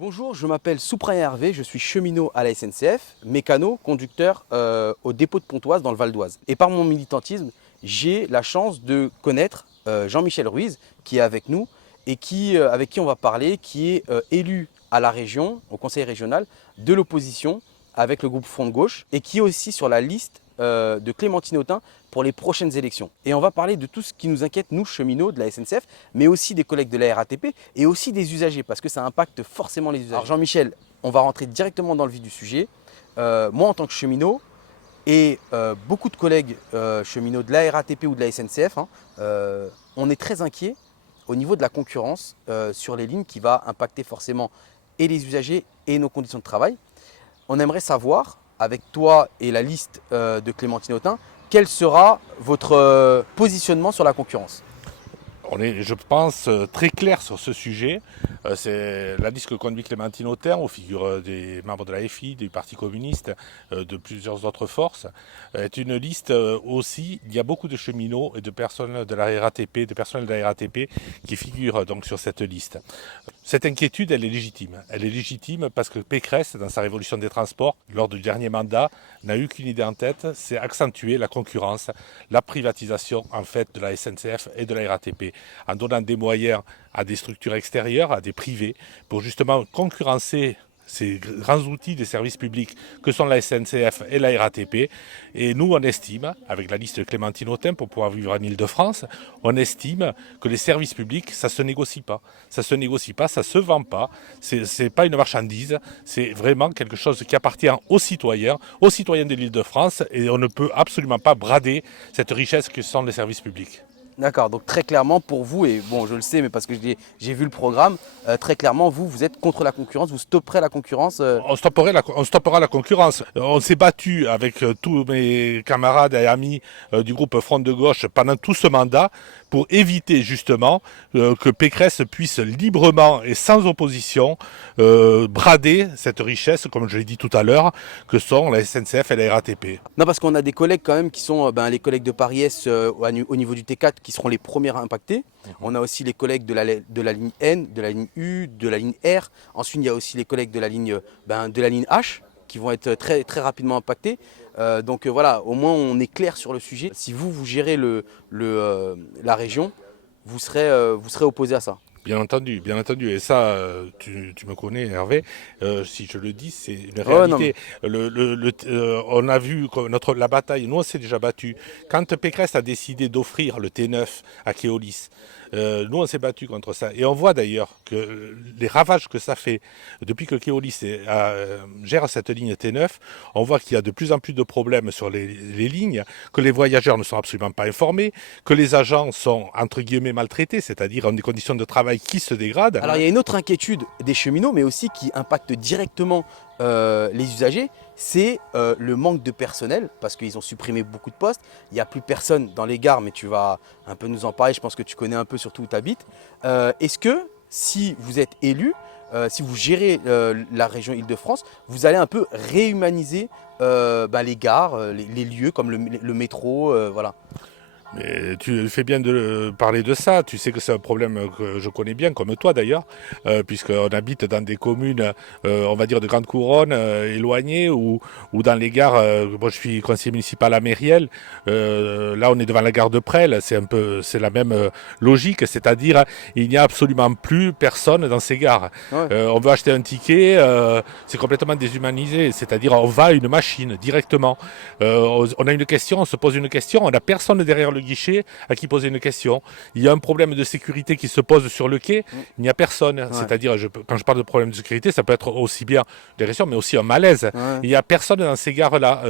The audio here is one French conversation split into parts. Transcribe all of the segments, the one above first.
Bonjour, je m'appelle Soupraï Hervé, je suis cheminot à la SNCF, mécano, conducteur au dépôt de Pontoise dans le Val d'Oise. Et par mon militantisme, j'ai la chance de connaître Jean-Michel Ruiz qui est avec nous et avec qui on va parler, qui est élu à la région, au conseil régional, de l'opposition avec le groupe Front de Gauche et qui est aussi sur la liste de Clémentine Autain pour les prochaines élections. Et on va parler de tout ce qui nous inquiète, nous, cheminots de la SNCF, mais aussi des collègues de la RATP et aussi des usagers, parce que ça impacte forcément les usagers. Alors Jean-Michel, on va rentrer directement dans le vif du sujet. Moi, en tant que cheminot, et beaucoup de collègues cheminots de la RATP ou de la SNCF, on est très inquiets au niveau de la concurrence sur les lignes qui va impacter forcément et les usagers et nos conditions de travail. On aimerait savoir, avec toi et la liste de Clémentine Autain, quel sera votre positionnement sur la concurrence? On est, je pense, très clair sur ce sujet. C'est la liste que conduit Clémentine Autain, aux figures des membres de la FI, du Parti communiste, de plusieurs autres forces. Est une liste aussi, il y a beaucoup de cheminots et de personnes de la RATP, de personnel de la RATP qui figurent donc sur cette liste. Cette inquiétude, elle est légitime. Elle est légitime parce que Pécresse, dans sa révolution des transports, lors du dernier mandat, n'a eu qu'une idée en tête, c'est accentuer la concurrence, la privatisation en fait de la SNCF et de la RATP, en donnant des moyens à des structures extérieures, à des privés, pour justement concurrencer ces grands outils des services publics que sont la SNCF et la RATP. Et nous, on estime, avec la liste de Clémentine Autain pour pouvoir vivre en Ile-de-France, on estime que les services publics, ça ne se négocie pas. Ça ne se négocie pas, ça ne se vend pas. Ce n'est pas une marchandise, c'est vraiment quelque chose qui appartient aux citoyens de l'Île-de-France, et on ne peut absolument pas brader cette richesse que sont les services publics. D'accord, donc très clairement pour vous, et bon je le sais mais parce que j'ai vu le programme, très clairement vous êtes contre la concurrence, vous stopperez la concurrence. On stoppera la concurrence. On s'est battu avec tous mes camarades et amis du groupe Front de Gauche pendant tout ce mandat pour éviter justement que Pécresse puisse librement et sans opposition brader cette richesse, comme je l'ai dit tout à l'heure, que sont la SNCF et la RATP. Non, parce qu'on a des collègues quand même qui sont les collègues de Paris S au niveau du T4 qui seront les premiers à impacter. On a aussi les collègues de la ligne N, de la ligne U, de la ligne R. Ensuite, il y a aussi les collègues de la ligne H qui vont être très, très rapidement impactés. Donc voilà, au moins on est clair sur le sujet. Si vous gérez la région, vous serez opposé à ça. Bien entendu, bien entendu. Et ça, tu me connais, Hervé. Si je le dis, c'est une Ouais, non, mais réalité. On a vu que la bataille, nous on s'est déjà battu. Quand Pécresse a décidé d'offrir le T9 à Keolis, nous on s'est battu contre ça. Et on voit d'ailleurs que les ravages que ça fait depuis que Keolis gère cette ligne T9, on voit qu'il y a de plus en plus de problèmes sur les lignes, que les voyageurs ne sont absolument pas informés, que les agents sont entre guillemets maltraités, c'est-à-dire en des conditions de travail qui se dégradent. alors il y a une autre inquiétude des cheminots, mais aussi qui impacte directement les usagers, c'est le manque de personnel, parce qu'ils ont supprimé beaucoup de postes. Il n'y a plus personne dans les gares, mais tu vas un peu nous en parler, je pense que tu connais un peu surtout où tu habites. Est-ce que si vous êtes élu, si vous gérez la région Île-de-France, vous allez un peu réhumaniser les gares, les lieux comme le métro, voilà. Mais tu fais bien de parler de ça. Tu sais que c'est un problème que je connais bien, comme toi d'ailleurs, puisqu'on habite dans des communes, on va dire de grande couronne, éloignées, ou dans les gares. Moi, je suis conseiller municipal à Mériel. Là, on est devant la gare de Presles. C'est la même logique, c'est-à-dire il n'y a absolument plus personne dans ces gares. Ouais. On veut acheter un ticket, c'est complètement déshumanisé. C'est-à-dire on va à une machine directement. On a une question, on se pose une question, on n'a personne derrière le guichet à qui poser une question. Il y a un problème de sécurité qui se pose sur le quai, il n'y a personne. Ouais. C'est-à-dire, quand je parle de problème de sécurité, ça peut être aussi bien des questions, mais aussi un malaise. Ouais. Il n'y a personne dans ces gares-là.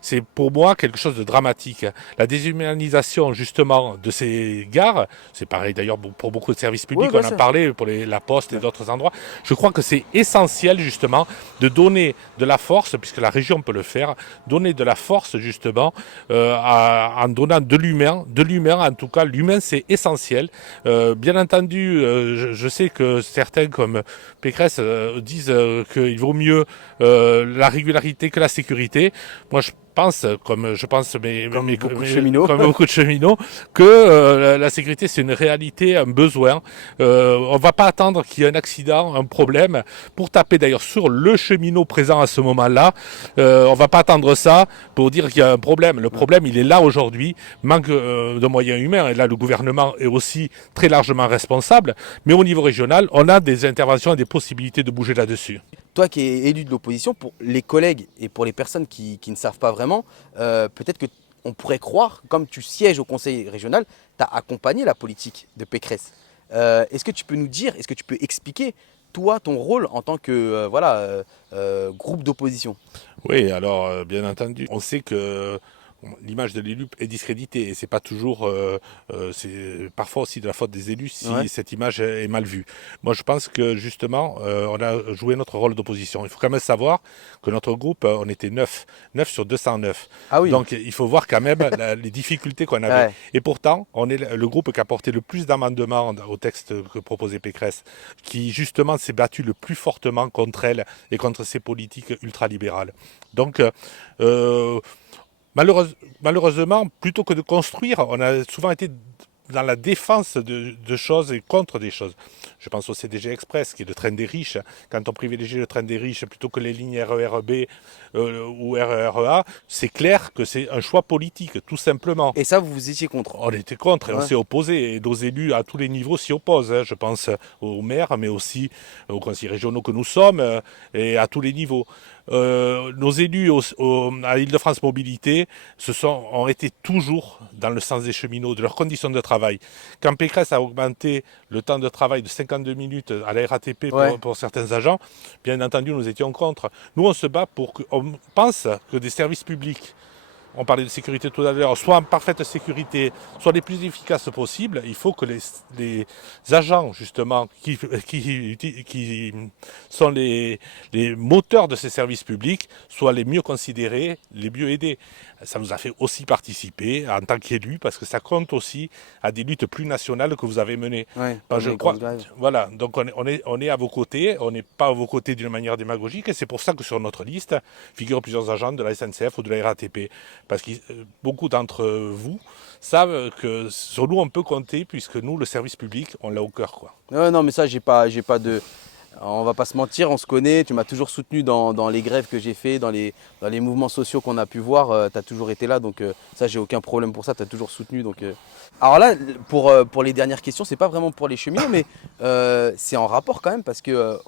C'est pour moi quelque chose de dramatique. La déshumanisation, justement, de ces gares, c'est pareil d'ailleurs pour beaucoup de services publics, on en parlait pour la Poste et d'autres endroits. Je crois que c'est essentiel, justement, de donner de la force, puisque la région peut le faire, donner de la force, justement, en donnant de l'humain, en tout cas, l'humain c'est essentiel. Bien entendu, je sais que certains comme Pécresse disent qu'il vaut mieux la régularité que la sécurité. Moi, pense, comme je pense Beaucoup de cheminots. comme beaucoup de cheminots, que la sécurité c'est une réalité, un besoin. On ne va pas attendre qu'il y ait un accident, un problème, pour taper d'ailleurs sur le cheminot présent à ce moment-là. On ne va pas attendre ça pour dire qu'il y a un problème. Le problème, il est là aujourd'hui, manque de moyens humains, et là le gouvernement est aussi très largement responsable, mais au niveau régional, on a des interventions et des possibilités de bouger là-dessus. Toi qui es élu de l'opposition, pour les collègues et pour les personnes qui ne savent pas vraiment, peut-être qu'on pourrait croire, comme tu sièges au conseil régional, tu as accompagné la politique de Pécresse. Est-ce que tu peux nous dire, est-ce que tu peux expliquer, toi, ton rôle en tant que groupe d'opposition? Oui, alors bien entendu, on sait que l'image de l'élu est discréditée et c'est pas toujours, c'est parfois aussi de la faute des élus si Ouais. cette image est mal vue. Moi, je pense que justement, on a joué notre rôle d'opposition. Il faut quand même savoir que notre groupe, on était 9 sur 209. Ah oui. Donc, il faut voir quand même les difficultés qu'on avait. Ouais. Et pourtant, on est le groupe qui a porté le plus d'amendements au texte que proposait Pécresse, qui justement s'est battu le plus fortement contre elle et contre ses politiques ultralibérales. Donc, malheureusement, plutôt que de construire, on a souvent été dans la défense de choses et contre des choses. Je pense au CDG Express, qui est le train des riches. Quand on privilégie le train des riches plutôt que les lignes RER B ou RER A, c'est clair que c'est un choix politique, tout simplement. Et ça, vous étiez contre? On était contre et on Ouais. s'est opposé. Et nos élus à tous les niveaux s'y opposent. Je pense aux maires, mais aussi aux conseillers régionaux que nous sommes et à tous les niveaux. Nos élus à Île-de-France Mobilité ont été toujours dans le sens des cheminots, de leurs conditions de travail. Quand Pécresse a augmenté le temps de travail de 52 minutes à la RATP Ouais. pour certains agents, bien entendu, nous étions contre. Nous, on se bat on pense que des services publics, on parlait de sécurité tout à l'heure, soit en parfaite sécurité, soit les plus efficaces possibles. Il faut que les agents, justement, qui sont les moteurs de ces services publics, soient les mieux considérés, les mieux aidés. Ça nous a fait aussi participer en tant qu'élus, parce que ça compte aussi à des luttes plus nationales que vous avez menées. Ouais. Ben, Comme je les crois, grosses grèves. voilà, donc on est à vos côtés, on n'est pas à vos côtés d'une manière démagogique, et c'est pour ça que sur notre liste figurent plusieurs agents de la SNCF ou de la RATP. Parce que beaucoup d'entre vous savent que sur nous on peut compter, puisque nous, le service public, on l'a au cœur, quoi. Ouais, non, mais ça, j'ai pas de. On va pas se mentir, on se connaît. Tu m'as toujours soutenu dans les grèves que j'ai fait, dans les mouvements sociaux qu'on a pu voir. Tu as toujours été là, donc ça, j'ai aucun problème pour ça. Tu as toujours soutenu. Alors là, pour les dernières questions, c'est pas vraiment pour les cheminots, mais c'est en rapport quand même parce que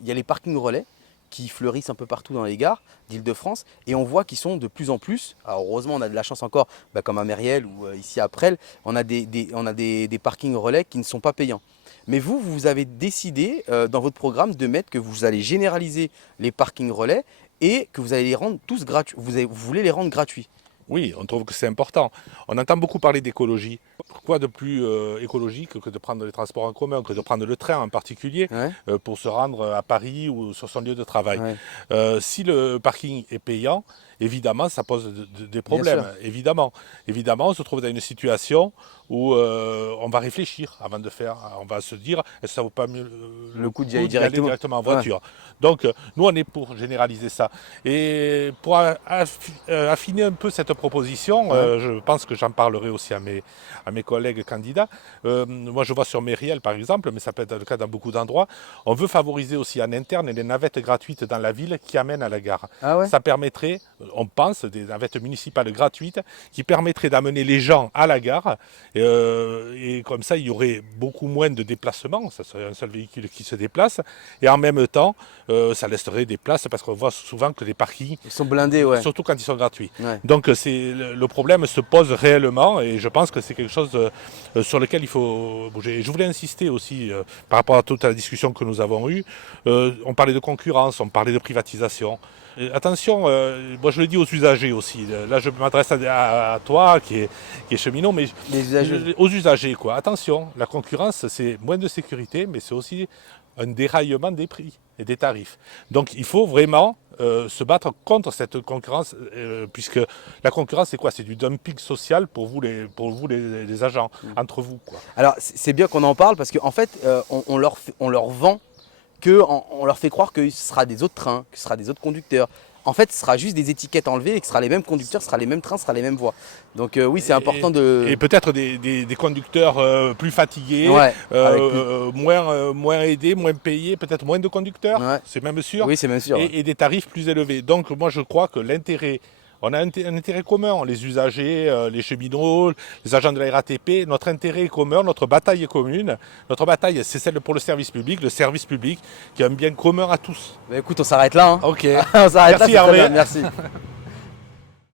il y a les parkings relais qui fleurissent un peu partout dans les gares d'Île-de-France et on voit qu'ils sont de plus en plus. Alors heureusement, on a de la chance encore, comme à Mériel ou ici à Presles, on a des parkings relais qui ne sont pas payants. Mais vous avez décidé dans votre programme de mettre que vous allez généraliser les parkings relais et que vous allez les rendre tous gratuits. Vous voulez les rendre gratuits. Oui, on trouve que c'est important. On entend beaucoup parler d'écologie. Quoi de plus écologique que de prendre les transports en commun, que de prendre le train en particulier, Ouais. pour se rendre à Paris ou sur son lieu de travail. Ouais. Si le parking est payant, évidemment, ça pose des problèmes. sûr. Évidemment, on se trouve dans une situation où on va réfléchir avant de faire. On va se dire, est-ce que ça vaut pas mieux Le coup d'y coup aller d'y aller directement. directement en voiture. Donc, nous, on est pour généraliser ça. Et pour affiner un peu cette proposition, Ouais. je pense que j'en parlerai aussi à mes collègues candidats. Moi, je vois sur Mériel, par exemple, mais ça peut être le cas dans beaucoup d'endroits. On veut favoriser aussi en interne les navettes gratuites dans la ville qui amènent à la gare. Ah ouais. Ça permettrait, on pense, des navettes municipales gratuites qui permettraient d'amener les gens à la gare. Et comme ça, il y aurait beaucoup moins de déplacements. Ça serait un seul véhicule qui se déplace. Et en même temps, ça laisserait des places parce qu'on voit souvent que les parkings, Ils sont blindés, ouais. surtout quand ils sont gratuits. Ouais. Donc le problème se pose réellement et je pense que c'est quelque chose sur lequel il faut bouger. Et je voulais insister aussi par rapport à toute la discussion que nous avons eue. On parlait de concurrence, on parlait de privatisation. Attention, moi je le dis aux usagers aussi. Là je m'adresse à toi qui est cheminot, mais Les usagers. aux usagers quoi. Attention, la concurrence c'est moins de sécurité, mais c'est aussi un déraillement des prix et des tarifs. Donc il faut vraiment se battre contre cette concurrence, puisque la concurrence c'est quoi? C'est du dumping social pour vous les agents, entre vous, quoi. Alors c'est bien qu'on en parle parce qu'en fait, on leur vend on leur fait croire que ce sera des autres trains, que ce sera des autres conducteurs. en fait, ce sera juste des étiquettes enlevées et que ce sera les mêmes conducteurs, ce sera les mêmes trains, ce sera les mêmes voies. Donc oui, c'est important de... Et peut-être des conducteurs plus fatigués, Ouais, moins aidés, moins payés, peut-être moins de conducteurs, Ouais. c'est même sûr, Oui, c'est même sûr. Ouais. et des tarifs plus élevés. Donc moi je crois que l'intérêt, on a un intérêt commun, les usagers, les cheminots, les agents de la RATP, notre intérêt est commun, notre bataille est commune. Notre bataille, c'est celle pour le service public qui est un bien commun à tous. Bah, écoute, on s'arrête là. Hein. Ok, On s'arrête là, merci c'est très Hervé. bien, merci.